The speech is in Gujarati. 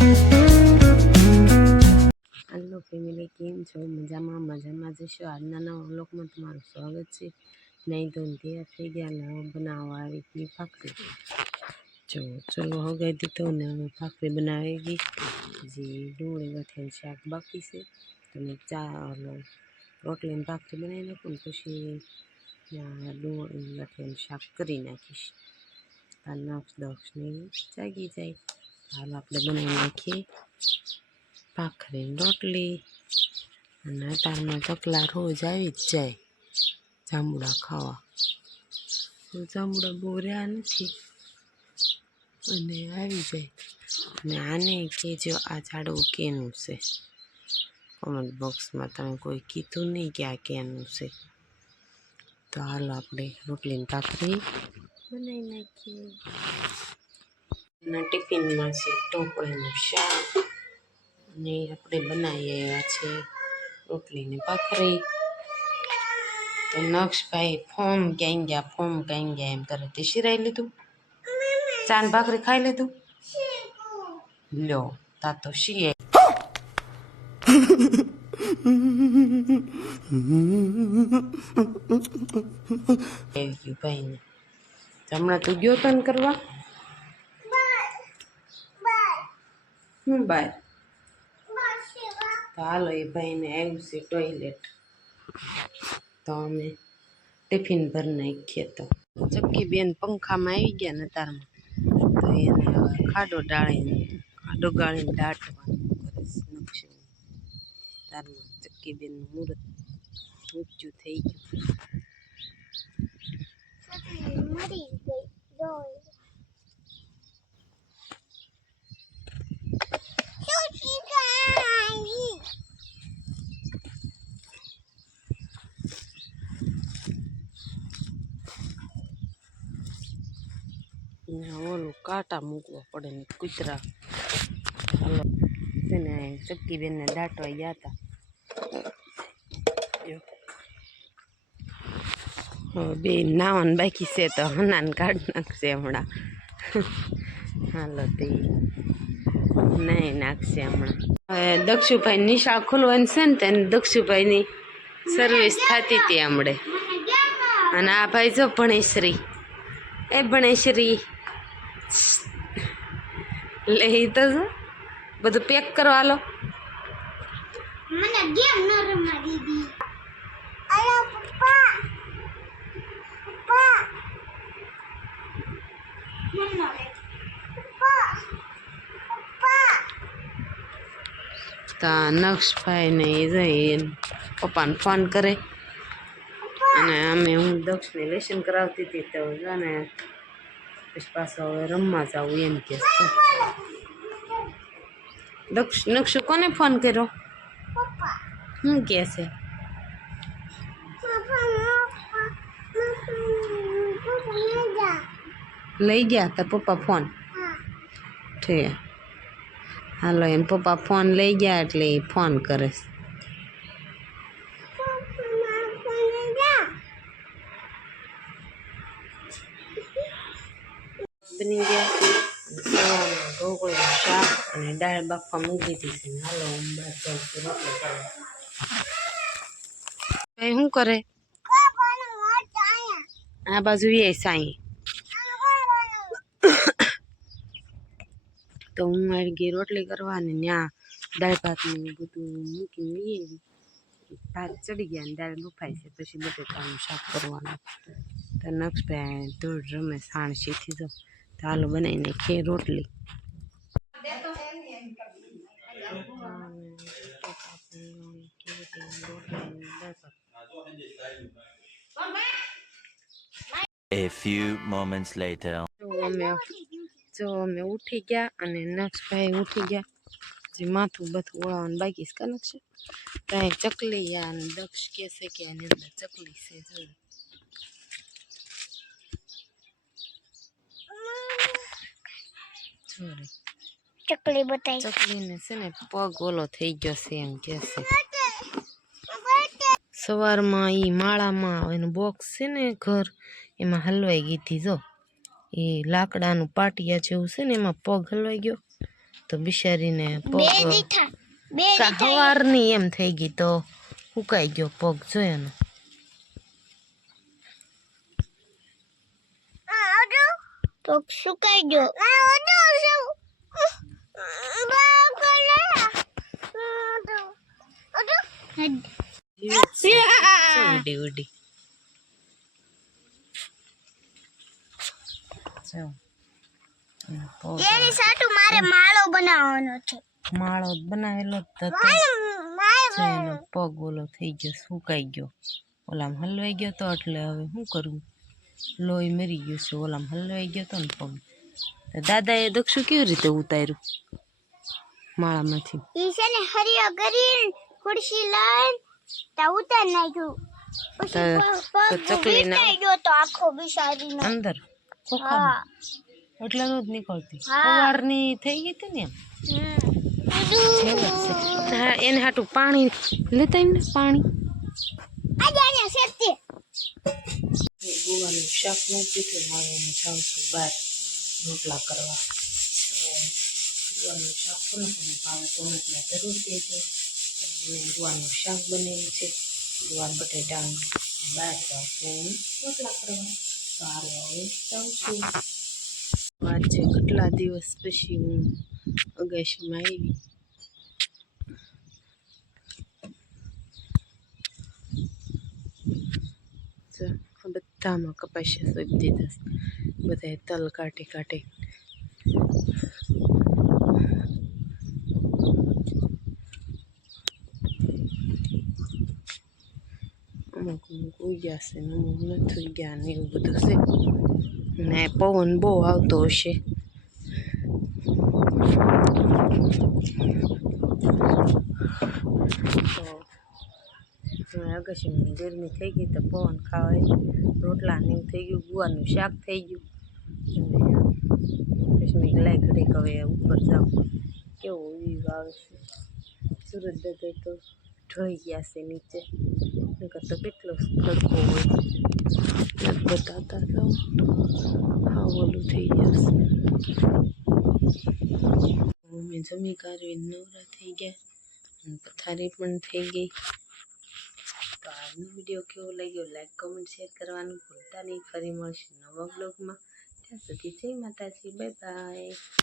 हेलो फैमिली केम छो मजामा जशो आज नवा व्लॉग में तुम्हारू स्वागत है। नहीं तो तैयार थी गया बनावा आई भाखरी जो चलो हो गई थी तो ने भाखरी बनावेगी जी डूंगળી ગાંઠિયાનું શાક बाकी से तो मैं चा रोटली ने भाखरी बनाई नाखूँ पछी डूंगળી ગાંઠિયાનું શાક करी नाखीश नक्स दक्ष ने जागी जाए। हाल आप बनाई नाखीए भाखरी रोटली અને અતારમાં ચકલા રોજ આવી જ જાય જાંબુડા ખાવા। જાંબુડા બહુ રહ્યા નથી અને આવી જાય અને આને કહેજો આ ઝાડવું કેનું છે કોમેન્ટ બોક્સમાં તમે કોઈ કીધું નહીં કે આ કેનું છે। તો હાલો આપણે રોટલીની ભાખરી બનાવી નાખીએ। એના ટિફિનમાં છે ઢોકળીનું શાક અને આપણે બનાવી આવ્યા છે रोटली ने भाखरी। तो नक्श भाई फॉर्म कहीं गया एम करे ते शिराई लीधु चान भाखरी खाई लीधु लो ता तो शीए भाई ने हमणा तू गयो तन करवा बाय तो हालो ये भाई ने आयु से टॉयलेट तो अमे टिफिन भर नाखीए। तो चक्की बेन पंखा में आई गया ने तार में तो एने खाडो गाड़ी दाटवानुं करे नक्श तार में चक्की बेन मुहूर्त ऊंचू थई गयुं। ओलू काटा मूकवा पड़े ने कुतरा हलो ने चक्की बेन ने दाटवा गया था बे नावन बाकी से तो हनान काढ़ नाखशे हमणा हालो ते नहीं नाखशे हमणा। दक्षुभाई निशा खोलवानी छे ने तेने दक्षुभाई नी सर्विस थती थी हमणे अने आ भाई जो भणेश्री ए भणेश्री ले तो बधु पेक करो हालो मने गेम न रमवा दीदी हेलो पप्पा पप्पा मम्मा पप्पा पप्पा ता नक्श भाई ने पप्पा ने फोन करे अने अमे हूँ दक्ष ने लेसन करावती थी तो जाने पाछो रमवा जाऊँ एम के दक्ष नक्ष कोने फोन करो हूँ कैसे लई गया तो पप्पा फोन ठीक है हालो एम पप्पा फोन लई गया एटले फोन करे बनी गया ढोकळीનું શાક અને દાળ બાફવા મૂકી દીધી છે। હાલો હું બહાર જાઉં છું રોટલી કરવા। એ શું કરે આ બાજુ એ સાઈ તો હું મારી ગઈ રોટલી કરવા ને ત્યાં દાળ ભાત ને બધું મૂકીને ભાત ચડી ગયા ને દાળ બફાઈ છે પછી બટેટાનું શાક કરવાનું। તો નક્ષભાઈ ધૂળ રમે સાણ શીખી જાઓ તો હાલો બનાવી નાખીએ રોટલી। A few moments later. जो अमे उठी गया अने नक्श भाई उठी गया जी माथू बथू ओळावानुं बाकी छे का नक्श कांई चकली या दक्ष कहशे के आनी अंदर चकली से जो चकली बताई चकली ने से ने पग ओलो थई गयो छे एम कहशे सवारमां ई माळामां एनुं बोक्स छे ने घर एमां हलवाई गई थी जो ए लाकडानुं पाटिया जेवुं छे ने एमां पग हलवाई गयो તો બિચારીને બે પગ દીઠા બે સવારની એમ થઈ ગઈ તો સુકાઈ ગયો પગ જોયો ને તો સુકાઈ ગયો ઉડી ઉડી એની સાટુ મારે માળો બનાવવાનો છે માળો બનાવેલો જ હતો તો એનો પગ ઓલો થઈ ગયો સુકાઈ ગયો ઓલામ હલવાઈ ગયો તો એટલે હવે શું કરવું લોહી મરી ગયું છે ઓલામ હલવાઈ ગયો તો ને પગ તો દાદાએ દક્ષુ કેવી રીતે ઉતાર્યું માળામાંથી ઈ છે ને હરિયો કરી ખુરશી લઈને તા ઉતાર નાખ્યું તો ચકલી ના ગયો તો આખો બિચારીનો અંદર ખોખામાં એટલે નો જ નીકળતી સવારની થઈ ગઈ હતી ને હા એને હાટું પાણી લેતા ને પાણી ગુવાનું શાક મૂકી દીધું હવે હું જાઉં છું બહાર રોટલા કરવા ગુવાનું શાક કોને કોને ભાવે ટોમેટના જરૂર દેજો મેં ગુવાનું શાક બનાવ્યું છે ગુવાર બટેટાનું બહાર જાઉં છું હું રોટલા કરવા તો હાલો હવે જાઉં છું આજે કેટલા દિવસ પછી હું અગાશીમાં આવી બધામાં કપાસિયા સોંપી દીધા બધાએ તલ કાઢી કાઢી અમુક અમુક ઉગ્યા છે ને અમુક નથી ઉગ્યા ને એવું બધું છે ને પવન બહુ આવતો હશે અગાશીમાં ગરમી થઈ ગઈ તો પવન ખાવાય રોટલા ને એવું થઈ ગયું ગુવાનું શાક થઈ ગયું અને પછી મેં લાઈ ઘડીક હવે ઉપર જાઉં કેવો વ્યૂ આવે છે સુરત દાદા તો ઢળી ગયા છે નીચે નકર તો કેટલો તડકો હોય બતાતા જાઉં હા ઓલું થઈ જશે મેં જમી કાઢવી નવરા થઈ ગયા અને પથારી પણ થઈ ગઈ તો આજનો વિડીયો કેવો લાગ્યો લાઈક કોમેન્ટ શેર કરવાનું ભૂલતા નહીં ફરી મળશે નવા બ્લોગમાં ત્યાં સુધી જય માતાજી બાય બાય